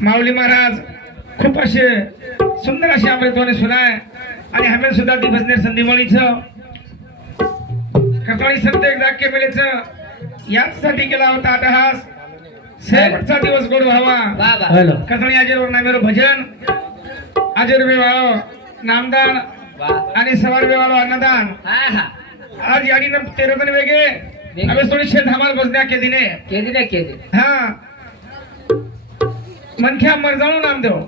माऊली महाराज खूप असे सुंदर अशी अमृतवाणी सुनाय आणि हमें सुद्धा ती भजनेर संधी मळीच कथाळी संत एक वाक्य मिळेच यासाठी केला होता अटहास शेवटचा दिवस गोड व्हावा कथाळी आजेवर नामेरो भजन आजेर वेवाळो नामदान आणि सवार वेवाळो अन्नदान आज याडी न 13 जण वेगे अबे थोडीशे धमाल बजण्या केदिने हा मनख्या मरजाळू नाम देव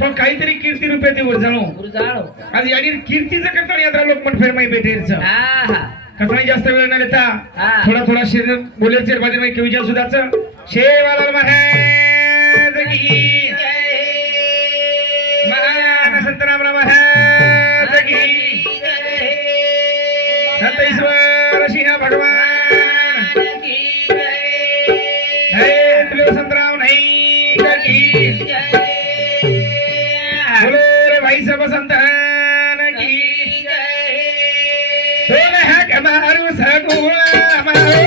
पण काहीतरी कीर्ती रूपे ती उरजाळू आज याडी कीर्तीचं करता यात्रा लोक मन फेरमाई भेटेरच कथाई जास्त वेळ न लेता थोडा शेर बोलेल शेर बाजे में विजय सुधाच शेवालाल महाराज की महाराज संत रामराव महाराज की संत ईश्वर सिंह भगवान की जय तुले संत राम नहीं की बोलो रे भाई सब संतान की तोने हक मारू सगुआ मारू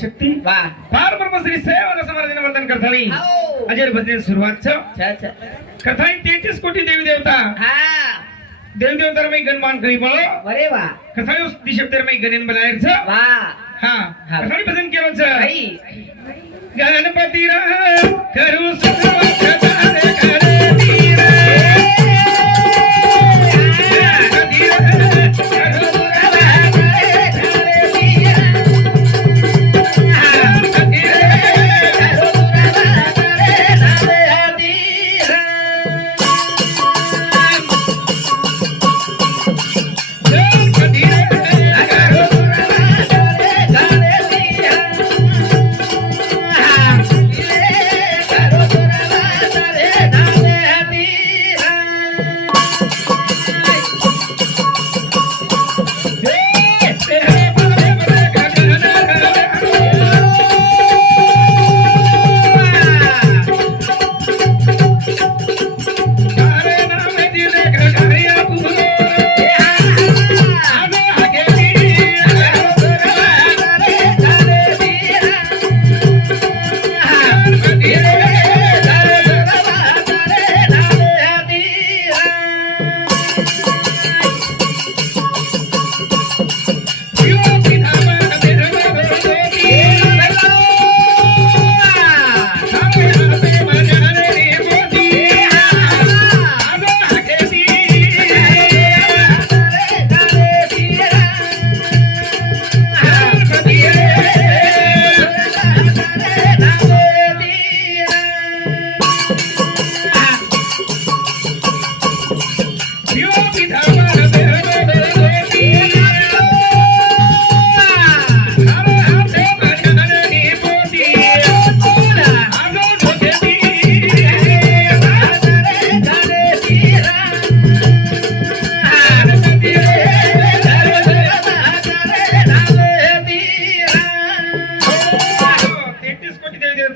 शक्ती पार ब्रह्मश्री सेवा समाराधीने वंदन करतानी अजर भजन सुरुवात कथाई 33 कोटी देवी देवता देवी देवता में गणमान करी बोलो अरे वाह कथाई उस दिशेतर में गणन बनायर छ वाह हां कथाई भजन केलो छ गणपति रा करू सुख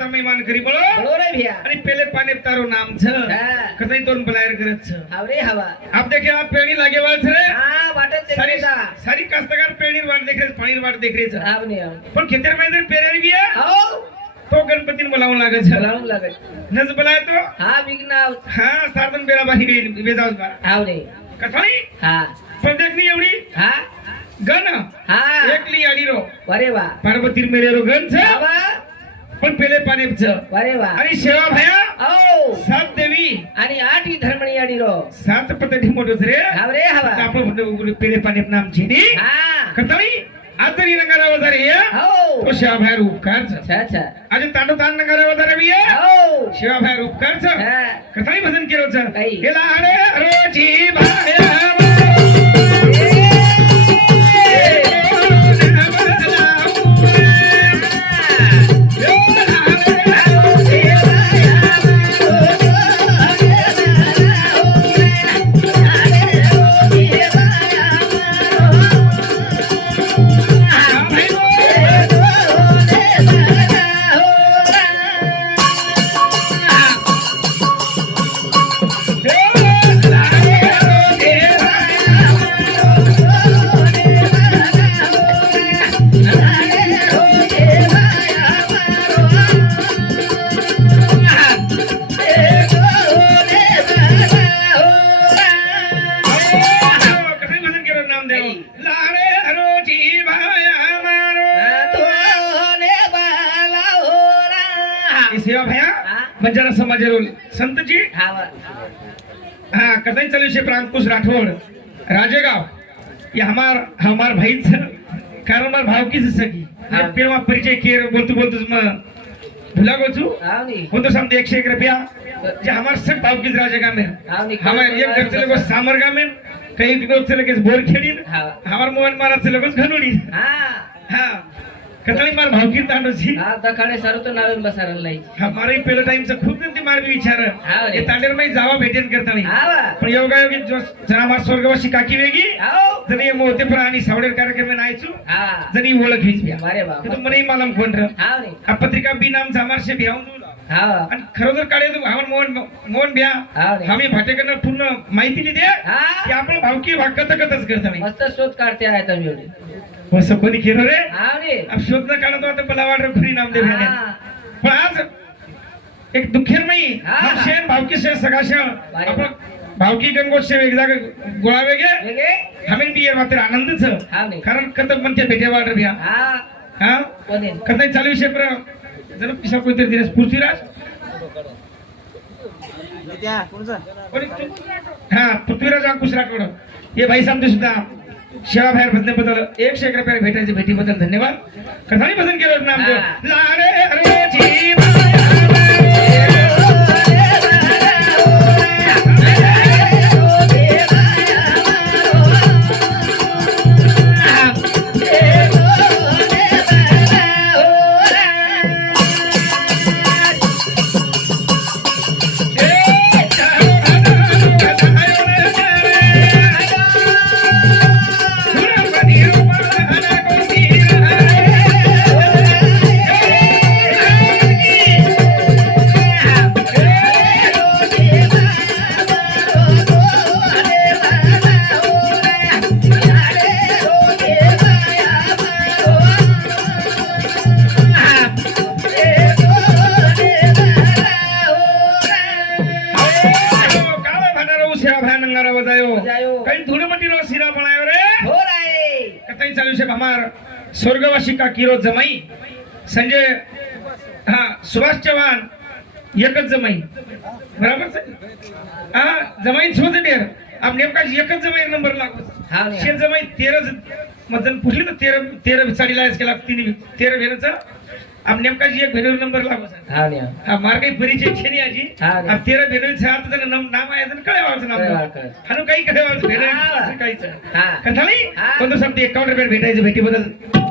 देवता मेहमान करी बोलो बोलो रे भैया आणि पेले पाने तारो नाम छ हाँ। कतई तोन बलायर करत छ हावरे हवा आप देखे आप पेणी लागे वाल छ रे हाँ वाटत सारी देखता सारी कास्तकार पेणीर वाट देख रे पाणीर वाट देख रे छ आवनी पण खेतर मध्ये पेरारी बिया हो तो गणपतीन बोलावून लागत छ बोलावून लागत नज बोलाय तो हाँ विघ्न हां साधन बेरा बाही बेजाव बा आवनी कथाई हाँ पण देखनी एवढी हाँ गण हाँ एकली आडी रो वरे वा पार्वती मेरे रो गण छ हवा पण पेले पाने छ वरे वा आणि सेवा भया ओ सात देवी आणि आठी धर्मणी आडी रो सात पतडी मोठोच रे हावरे हवा आपण पेले पाने नाम छिनी हाँ कथाई आतरी नगरा वजारे या हो तो सेवा भया उपकार छ अच्छा अच्छा आज तांडो तान नगरा वजारे बिया हो सेवा भया उपकार छ हाँ कथाई भजन केरो छ काही. गेला रे रोजी भाया सेवा भया बंजारा समाजावरील संतजी हवा हाँ कथाई चलू से प्रांकुश राठौड़ राजेगांव ये हमार भाई कारण हमार भाव की सकी हाँ। फिर वहाँ परिचय किए बोलतू भुला गो छू आवनी वो तो समझे 101 रुपया जे हमार सब भाव की राजेगांव में आवनी हमारे एक घर से लोग सामरगा में कई लोग से लगे बोरखेड़ी हाँ हमार मोहन महाराज से लोग घनोड़ी हाँ हाँ कथाई मार भाव की तांडो छी हाँ दखाडे सारू तो नावेन बसारन लाई हमारे पहिलं टाइमचं खूप ते मार मी विचार हा रे. हे तांडेर मै जावा भेटेन करता नाही हवा पण योगायोगी जो जरा मार स्वर्गवासी काकी वेगी आओ जणी मोते पण आणि सावडेर कार्यक्रम में नायचू हाँ जणी ओळख हीच बिया अरे बाप तो मने मालम कोण र हाँ रे आ पत्रिका बी नाम जामारशे भियाऊन हाँ आणि खरं जर काढे तो भावन मोहन बिया हा रे आम्ही भाटेकडनं पूर्ण माहिती नाही दे हाँ की आपण भावकी वाक्यत कथच करता नाही मस्त शोध काढते आहे तुम्ही एवढे बस कोणी केलं रे हाँ रे अब शोध न काढतो आता मला वाटलं खुरी नाम दे भेटे हाँ पण आज एक दुखेरमयी हा. हम शेण भावकी शेण सगाशेण बारे आपण भावकी गणगोष्ठ एक जागा गोळा वेगे वेगे हमें भी ये मात्र आनंदच हाँ रे कारण कत म्हणते भेटे वाट रे हाँ हा कोणी कत चालू विषय पर जण पिसा कोणतरी दिवस पृथ्वीराज कोणी हा पृथ्वीराज अंकुश राठोड हे भाई सामने सुद्धा सेवा बाहेर बदल 101 रुपये भेटायचे भेटीबद्दल धन्यवाद कथानी भजन केलं नाम देव हा. लारे अरे जी काही धुणे मंडी रो सिरा बनायो रे हो रे कथाई चालू से हमार स्वर्गवासी का किरो जमाई संजय हाँ सुभाष चौहान एकच जमाई बराबर से हाँ जमाई छोटे डेर अब नेमका एकच जमाई नंबर लागो हाँ रे शेर जमाई 13 मधन पुढली तर 13 साडी लायस केला 13 भेनचा अब नेमका जी एक भेनर नंबर लागो हाँ रे हा मार काही परिचय छेनी आजी हाँ रे अब 13 भेनर छे आता जण नाम आहे जण कळेवाचं नाम हनु काही कळेवाचं भेनर काहीच हाँ कथा नाही हा. कोणतं शब्द 51 रुपये भेटायचे भेटीबद्दल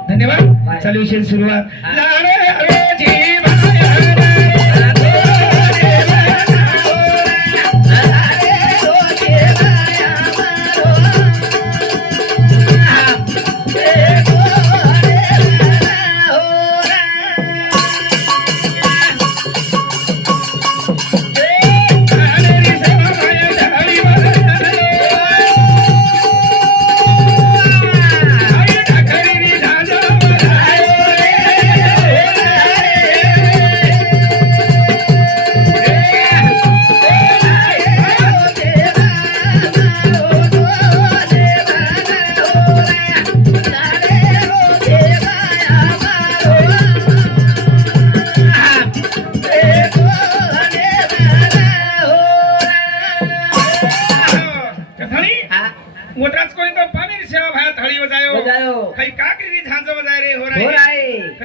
धन्यवाद बाय. चालू विषय सुरुवात हा. लारे अरे जी भाया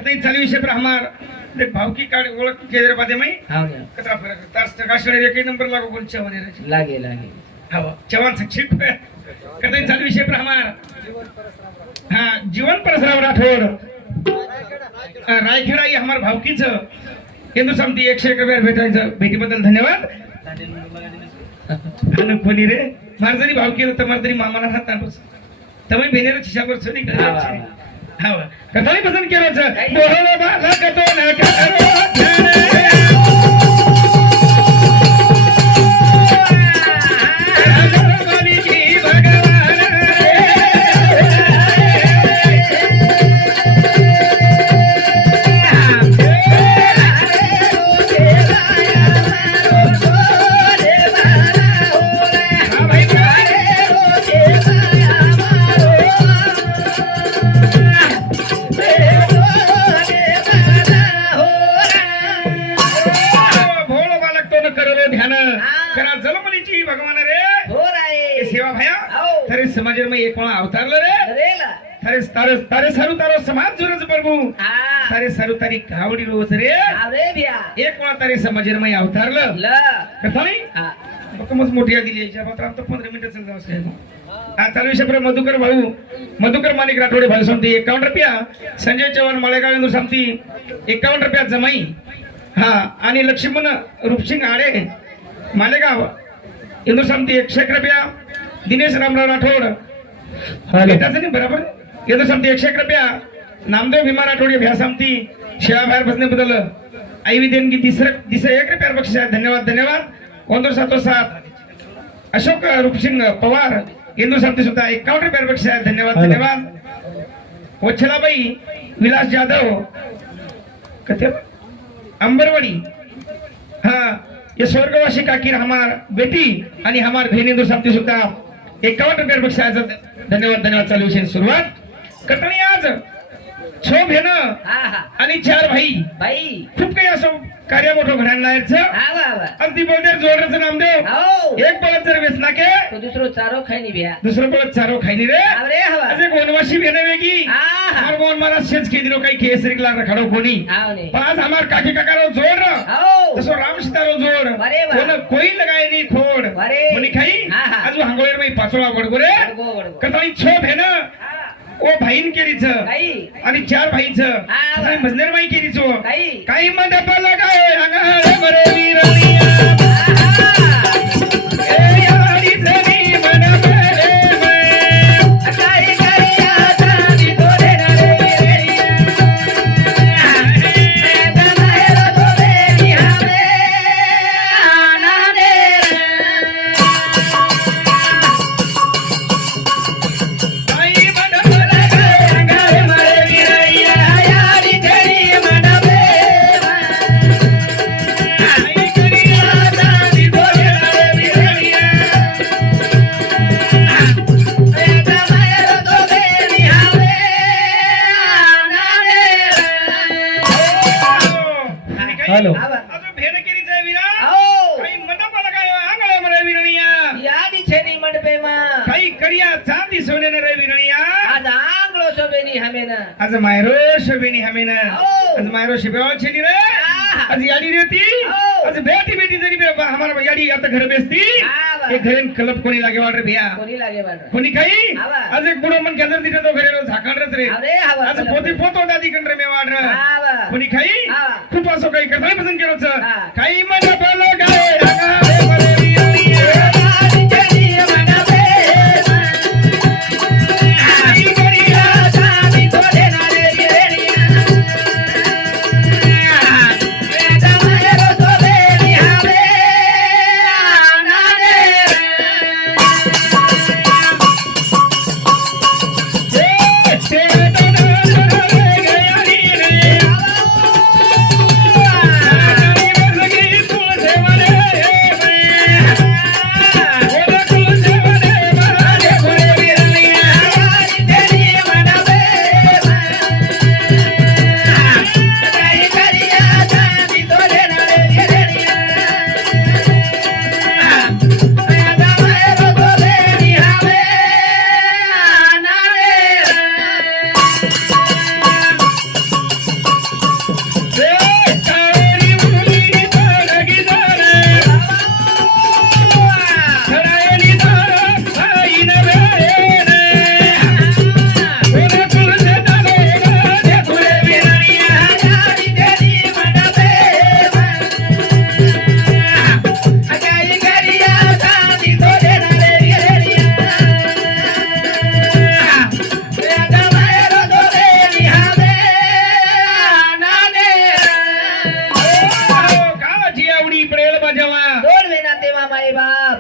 करता चालू विषय पर हमार देख भावकी काढ ओळख केदर बादे मै हाव ने कतरा फरक तास टकाशणे एक नंबर लागो बोल चवने रे लागे लागे हवा चवन सचित करता चालू विषय पर हमार हां जीवन परसराव राठोड रायखेडा ही हमार भावकीच केंद्र समिती 101 रुपये भेटायचं भेटीबद्दल धन्यवाद आणि कोणी रे मारजरी भावकी होतं मारजरी मामाला हातात तमय बेनेर खिशावर सोनी करायची हवा कथाही पसंत केलं बोहला बाला कतो न करो समाज में एक अवतार रे तारे तारे सारू तारो समाज जुरज प्रभु तारे सारू तारी कावडी रोज रे एक तारे समाज में अवतार कथा नाही मग मोठ्या दिली याच्या मात्र आता 15 मिनिटं चल जाऊ साहेब हा चालू विषय मधुकर भाऊ मधुकर मानिक राठोडे भाऊ समती 51 रुपया संजय चव्हाण माळेगाव इंदूर समती 51 रुपया जमाई हा आणि लक्ष्मण रूपसिंग आडे मालेगाव इंदूर समती 101 रुपया दिनेश रामराव राठोड बेटाचं नाही बरोबर येतो समती 101 रुपया नामदेव भीमा राठोड भ्या समती शेवा बाहेर बसण्याबद्दल आई देणगी दिसर 1 रुपया बक्षीस आहे धन्यवाद धन्यवाद 1277 अशोक रूपसिंग पवार इंदूर समती सुद्धा 51 रुपया बक्षीस आहे धन्यवाद धन्यवाद वच्छलाबाई विलास जाधव कथे अंबरवाडी हा ये स्वर्गवासी काकीर हमार बेटी आणि हमार बहन इंदूर समती सुद्धा 51 रुपया बक्षीस आहे धन्यवाद धन्यवाद चालू विषय सुरुवात करताना आज 6 भेन आणि 4 भाई खूप काही असं कार्य मोठं घडायला अगदी बोलते जोडचं नामदेव एक बळत जर वेचना के दुसरं चारो खायनी बिया दुसरं बळत चारो खायनी रे अरे एक वनवासी भेन वेगी हमार मोन मारा शेच के दिनो काही केसरी ला रखाडो कोणी पाच हमार काकी काकारो जोड तसो राम सीतारो जोड कोण कोई लगाय नाही खोड कोणी खाई आज हांगोळेर मै पाचोळा वडगोरे कथाई 6 भेन ओ भाईन केलीच आणि 4 भाईच आणि मजनेर बाई केलीच काही मंडप लगाय अंगारे बरे वीरनिया ए यारी जनी मंडप रे मैं काही करिया जानी तोरे रे रे दमायर तोरे निहावे आनंदे आई मंडप हॅलो अजून भेट केलीच आहे विरा काही मंडप लगाय आंगळे मरे विरणिया यादी छेनी मंडपे मा काही करिया चांदी सोने रे विरणिया आज आंगलो सोबेनी हमेना आज मायरो शोभेनी हमेना आज मायरो शिबेवाळ छेनी रे आज याडी रेती आज बेटी बेटी जरी हमारा याडी आता घर बेसती एक घरेन कलप कोणी लागे वाट रे भैया कोणी काही आज एक बुडो मन केंद्र दिले तो घरे झाकण रे आज पोती पोतो दादी कंड्रे मे वाट रे कोणी काही खूप असो काही कथाई पसंत केलं काही मन बोलो गाय रंगा मरे विरणिया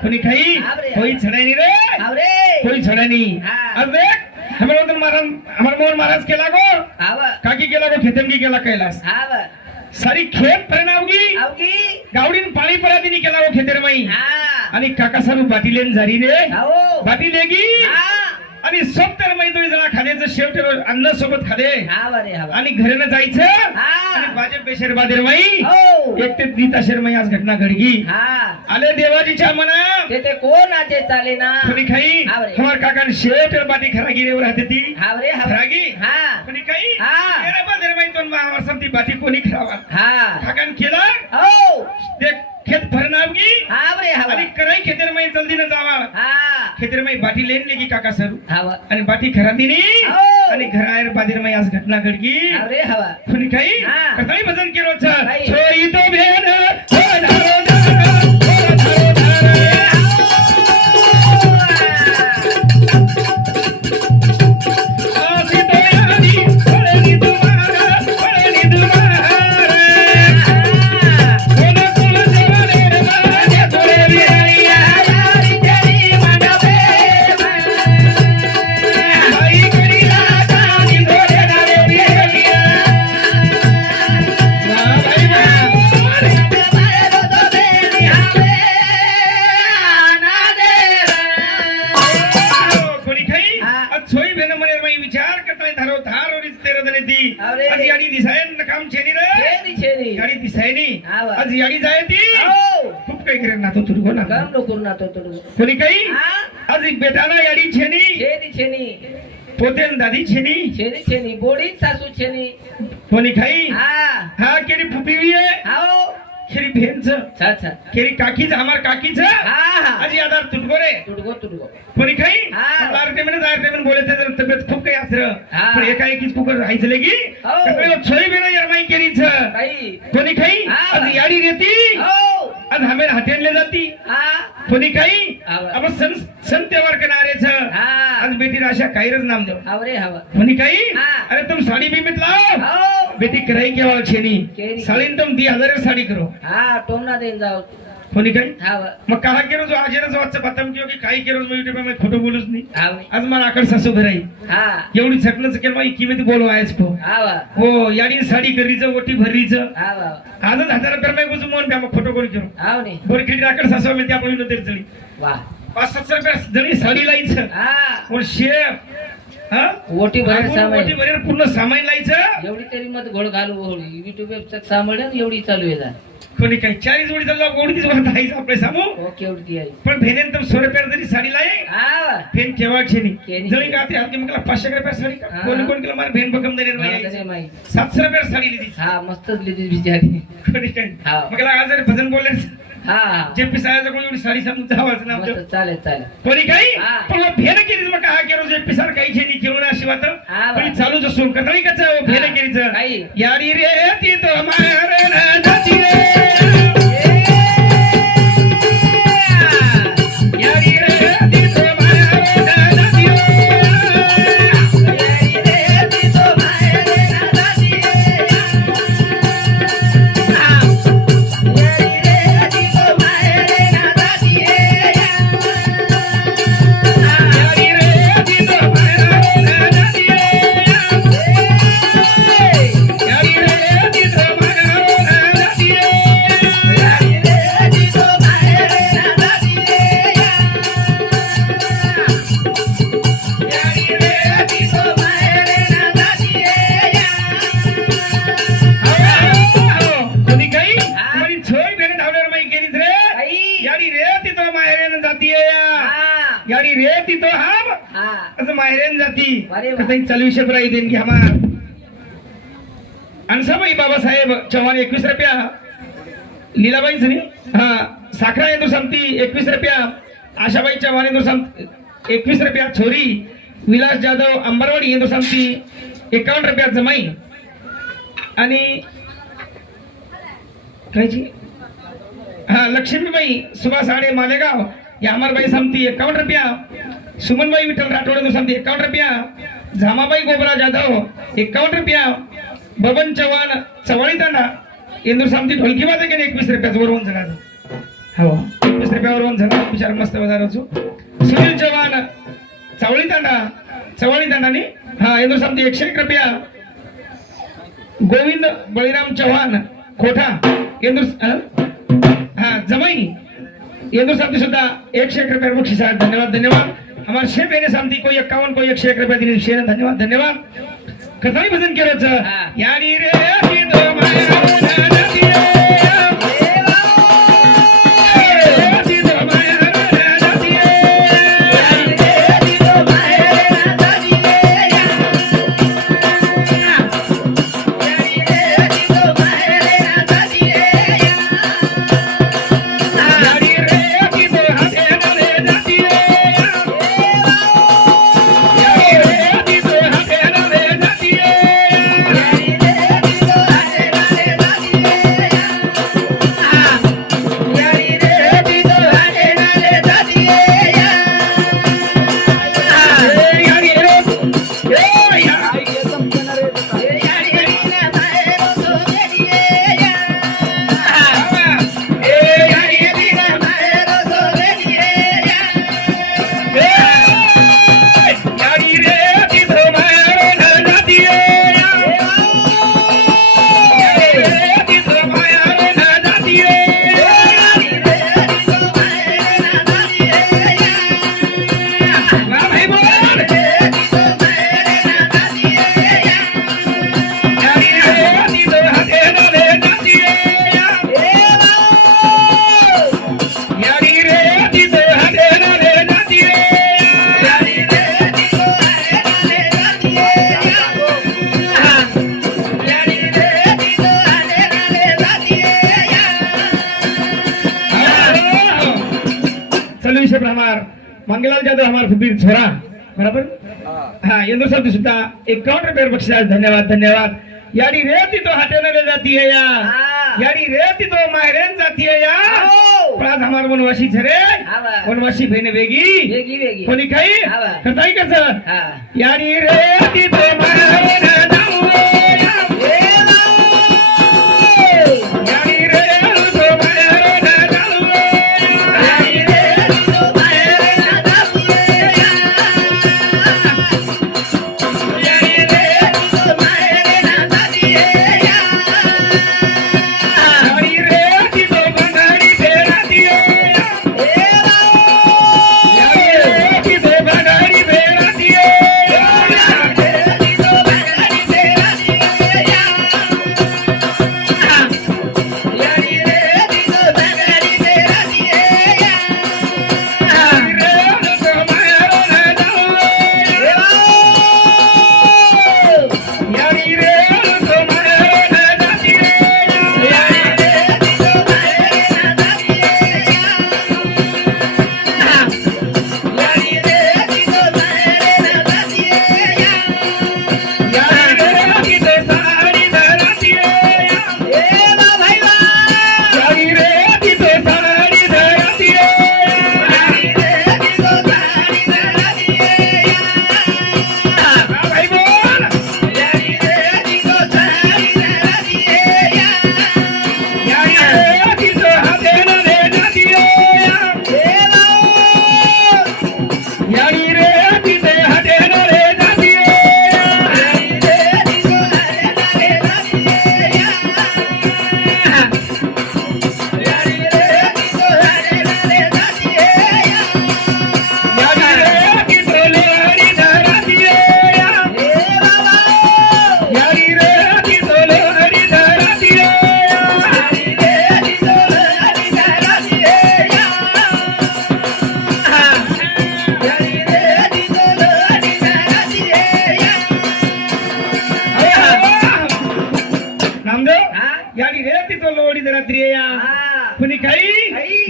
कोणी खाई आवरे. कोई छडानी रे आवरे कोई छडानी हाँ. अब देख हमारे उधर महाराज हमारे मोहन महाराज केला गो आव काकी केला गो खेतमगी केला कैलास आव सारी खेत परिणावगी आवगी गावडीन पाळी परादिनी केला गो खेतेर माई हा आणि काका सारू बाटीलेन जारी रे आओ बाटी लेगी हा आणि सोबतर माई तुम्ही जरा खाद्याचं शेवट अन्न सोबत खादे आवरे आव आणि घरानं जायचं हा आणि भाजप बेशर बादेर माई हो एक ते नीता शर्मा आज घटना घडगी हा आले देवाजीच्या मना ते कोण आचे चाले ना कोणी खाई आवरे. हमार काकान शेट बाटी खरागी रे राहते ती आवरे खरागी हा कोणी खाई हा. तेरा बादेर माई तो महावर्षात ती बाटी कोणी खरावा हा काकान केला हो ते खेत भरनावगी आवरे आणि हवा कराई खेतेर माई जल्दी न जावा हा खेतेर माई बाटी लेन लेगी काका सरू हवा आणि बाटी खराबीनी हो. आणि घरायर बादेर माई आज घटना घडगी आवरे हवा कोणी काही हा. कसाई भजन केलो छ काही. छोई तो भेद हो धारो धारो हो धारो धारो आसी तो यादी पळणी तुम्हारा कोण कोण जवाने रे माझे तोरे बिराया बाई करीला जानी धोरे नारे बिराया वा बाई वा कोणी काही हा. आज छोई भेन मने बाई विचार करताय धारो धार और तेरे दने दी अरे. आज याडी दिसायन न काम छेनी रे छेनी याडी दिसायनी हा वा. आज याडी जाय ती हो खूप काही करे ना तो तुडगो ना काम नको ना तो कोणी काही हा आज एक बेटाना याडी छेनी छेनी पोतेन दादी छेनी छेनी बोडी सासू छेनी कोणी काही हा हा केरी फुपीवी आहे हाओ केरी भेनच अच्छा केरी काकीच हमार काकीच हा हा आज यादार तुडगो रे तुडगो कोणी काही हा. लार टेमने जाय टेमने बोले ते जर तब्येत खूप काही असर हा. पण एका एकीच कुकर राहायचं लगी हो. कपडेला छोई बेना यार माई केरीच काही कोणी काही हा. आज याडी रेती हो आज हमें हातेनले जाती हा कोणी काही हा. अब सन त्योहार करणारेच हा आज बेटी राशा काहीच नाम देव आवरे हवा कोणी काही हा. अरे तुम साड़ी भी मत लाओ हो बेटी कराई केवळ छेनी केरी. साडीन तुम 10,000 साडी करो हा टोमना देन जाओ कोणी काही हावा मग कहा केरो जो आजेरच वाचचं पतम किंवा की काही केरो युट्यूब में खोटं बोलूच नाही हावे आज मला आकड सासू घराई हा एवढी झकणच केलं बाई किमेती बोलू आहेस को हावा हो याडी साडी करीचं ओटी भरीचं हावा आजच 1000 रुपये गुजून म्हणून त्या मग खोटं कोणी केलो हाव नी बोरखिडी आकड सासू मिळते आपण विनोद जळी वा 500 रुपये जळी साडी लायचं हा पण शेप हा ओटी भर आपण सामाई ओटी भरेल पूर्ण सामाईन लायचं एवढी तरी मत घोड घालू होळी युट्यूब सांभाळ एवढी चालू आहे जा कोणी काही 40 जोडी चालला गोडीच वाहत आहे आपले सामू ओके एवढी ती आहे पण भेनेन तर 100 रुपये जरी साडी लाये हावा भेन केव्हा छेनी केनी. जळी का ते हल्की मग 500 रुपये साडी का हा. कोणी कोण केलं मार भेन बकम देणे मला माई 700 रुपये साडी लिहिली हा मस्तच लिहिली बिचारी कोणी काही हा. मग आज जरी भजन बोलले हा जे पिसायचं कोणी एवढी साडी समजून जावाचं नाम मस्त चालेल कोणी काही हा. पण मग भेन केलीच मग काय केलं जे पिसार काही छेनी घेऊन अशी वाट हा. पण चालूच असो कथळी कच भेन हा. केलीच काही. यारी रे ती तो मारे ना जाती रे यारी रे ती तो मारे ना जाती यारी रे ती तो मारे ना जाती यारी रे ती तो मारे ना जाती यारी रे ती तो कोणी काही हा. कोणी छोई भेन धावणार माई केलीच रे याडी रे ती तो माहेरेन जाती याडी रे ती तो हा असं माहेरेन जाती अरे वा. कसं चालू विषय राही देन की हमार अनसाबाई बाबासाहेब चव्हाण 21 रुपया लीलाबाई सनी हा साखरा येतो संमती 21 रुपया आशाबाई चव्हाण येतो संमती 21 रुपया छोरी विलास जाधव अंबरवाडी येतो संमती 51 रुपया जमाई आणि कायची हा लक्ष्मीबाई सुभाष आडे मालेगाव या अमरबाई समती 51 रुपया सुमनबाई विठ्ठल राठोड समती 51 रुपया झामाबाई गोबरा जाधव 51 रुपया बबन चव्हाण चव्हाणी तांडा इंदूर समती ढोलकी वाजके 21 रुपयाचं वरून जगाचं हो ₹20 रुपयावरून झाला विचार मस्त बजाराचो सुनील चव्हाण चवळी तांडाने हा येदूर समती 101 रुपया गोविंद बळीराम चव्हाण खोठा येदूर हा जमाईनी येदूर समती सुद्धा 101 रुपया बक्षीस आहे धन्यवाद धन्यवाद हमारे शेफ येने समती कोई 51 कोई 101 रुपया दिले शेर धन्यवाद धन्यवाद कथाई भजन केलं यारी रे की दो माया मंगलाल जाधव हमारा फुफीर छोरा बराबर हाँ इंदुर साहब सुद्धा 51 रुपये बख्शिश धन्यवाद धन्यवाद यारी रेती तो हाथेने ले जाती है या यारी रेती तो मायरेन जाती है या प्राज हमार वनवासी छरे वनवासी भेने वेगी कोणी काही करताय कसं यारी रेती तो मायरेन जाऊ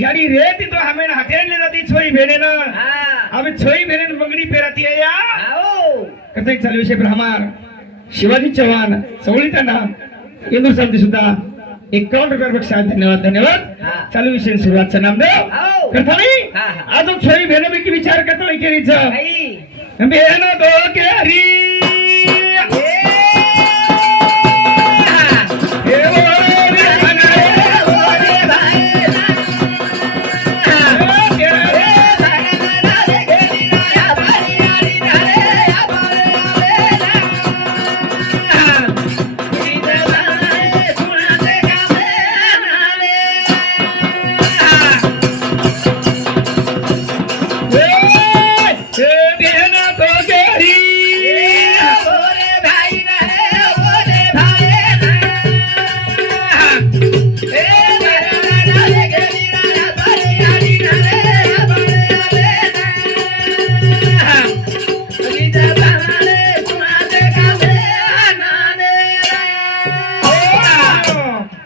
यारी रेती तो हमें हटेन ले जाती छोई भेने ना अबे छोई भेने बंगड़ी पेराती है या कथे चालू विषय हमार शिवाजी चव्हाण चवळी तांडा इंदूर सामती सुद्धा 51 रुपये बक्षीस धन्यवाद धन्यवाद चालू विषय सुरुवात नामदेव कथाई आज छोई भेने पैकी विचार करता केरीच भेन दो केरी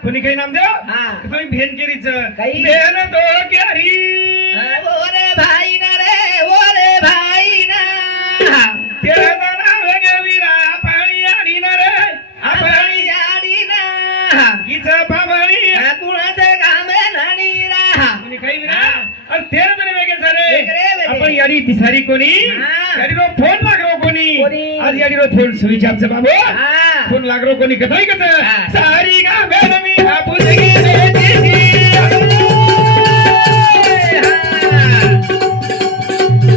कोणी काही नाम द्या हा. तुम्ही भेनकेरीच काही? भेन तो क्यारी ओरे भाई ना रे ओरे भाई ना तेरा नाव गवीरा पाणी आणि ना रे आपण याडी ना हिचं पावणी कुणाचे कामे नाडी ना कोणी काही विना आणि तेरा तरी वेगळे झाले वेगळे, वेगळे. आपण याडी तिसारी कोणी हा. याडीरो फोन लागलो कोणी कोणी? आज याडीरो फोन स्विच ऑफचं बाबू हा. फोन लागलो कोणी कथाई कथ हा. सारी गा बेनमी हापूस गेली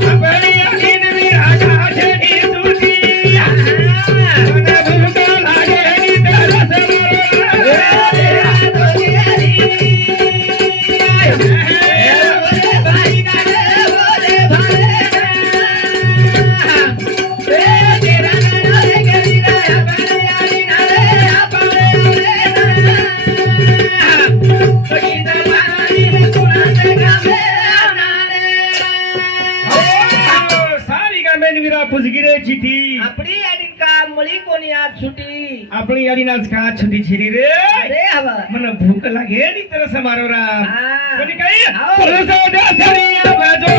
आपणी अगिनवी आकाशनी सुटी मन भूक लागेली तरस सारी गा बेनवी हापूस गिरे चिठी आपली आणि कामळी कोणी आज सुटी आपणी याडी नाच का छुटी छिरी रे अरे हवा मन भूक लागेली तरस मारोरा हा. कोणी काही हाव. तुळस द्या सरी बाजो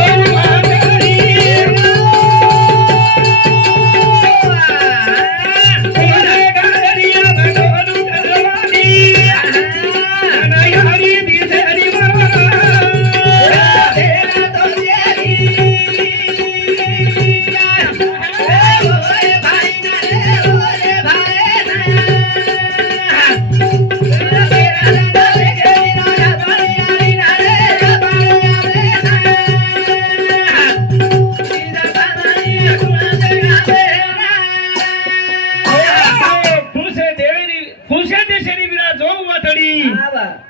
मागणी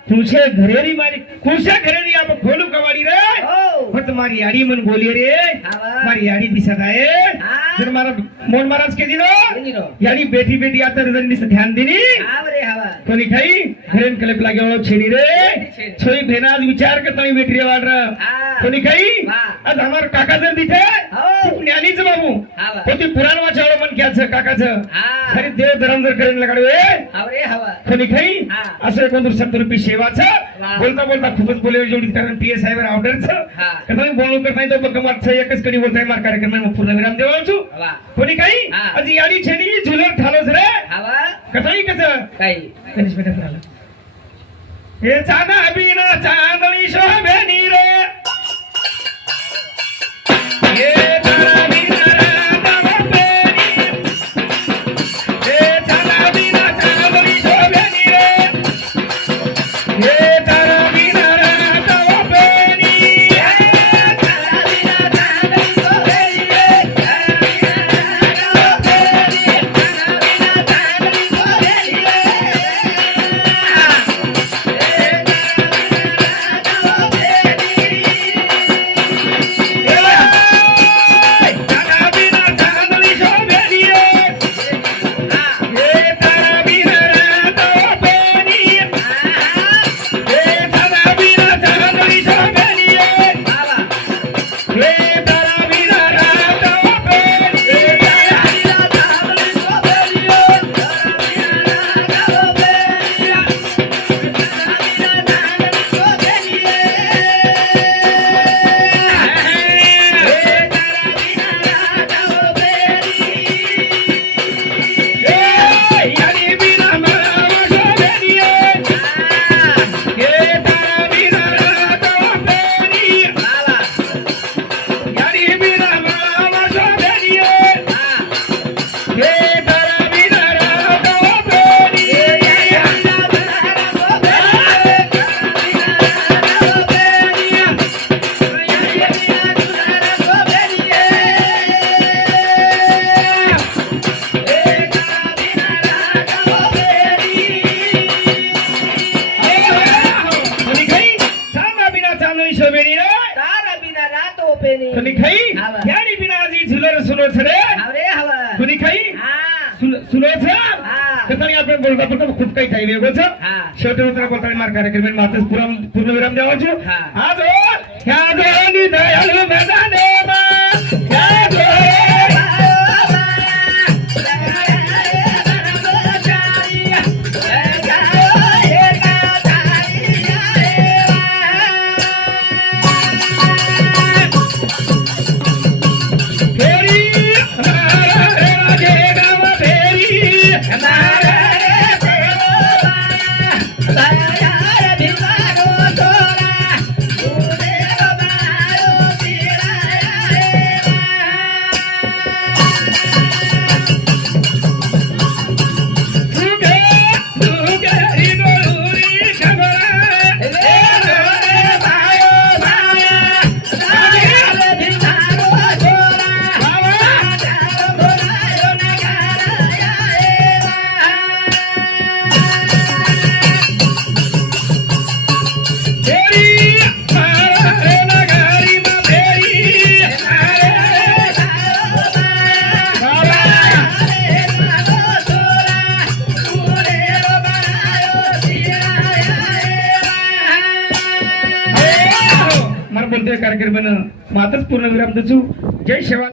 खुशे घरेरी मारी खुशे घरेरी आप खोलू कवाडी रे फक्त मारी याडी मन बोली रे मारी याडी दिसत आहे जर मारा मोन महाराज के दिनो याडी बेटी बेटी आता रजनी से ध्यान देनी कोणी खाई घरेन कलेप लागे छेडी रे छोई भेनाज विचार करता बेटी रे वाड कोणी खाई आज हमार काका जर दिथे ज्ञानीच बाबू होती पुराण वाचावलं मन क्याच काकाचं खरी देव धर्म जर करेन लगाडवे कोणी खाई असं 170 रुपये सेवाचं बोलता बोलता खूपच बोले जेवढी कारण पीएस साहेब ऑर्डरचं कधी बोलू करता तो बघ मागचं एकच कडी बोलताय मार कार्यक्रम पूर्ण विराम देवाचू कोणी काही आज याडी छेडी झुलर ठालोस रे कसाई कसं काही गणेश बेटा झालं हे चांदा बिना चांदणी शोभेनी रे हे तारा बिना राधा बेनी हे चांदा बिना चांदणी शोभेनी रे हे तारा बिना राधा बेनी कोणी खाई याडी बिना आजी झुलर सुनो छरे कोणी खाई सुनो छ कतरी आपण बोलता पण खूप काही काही वेगळंच शेवटी उतरा बोलता मार कार्यक्रम मात्र पूर्ण विराम द्यावाचो आज ह्या जोनी दयालु मैदाने ह्या जो Yeah. बाया भिकारो तोरा गुरुदेव बनायो कार्यक्रम मातच पूर्ण विराम देऊ. जय शिवा.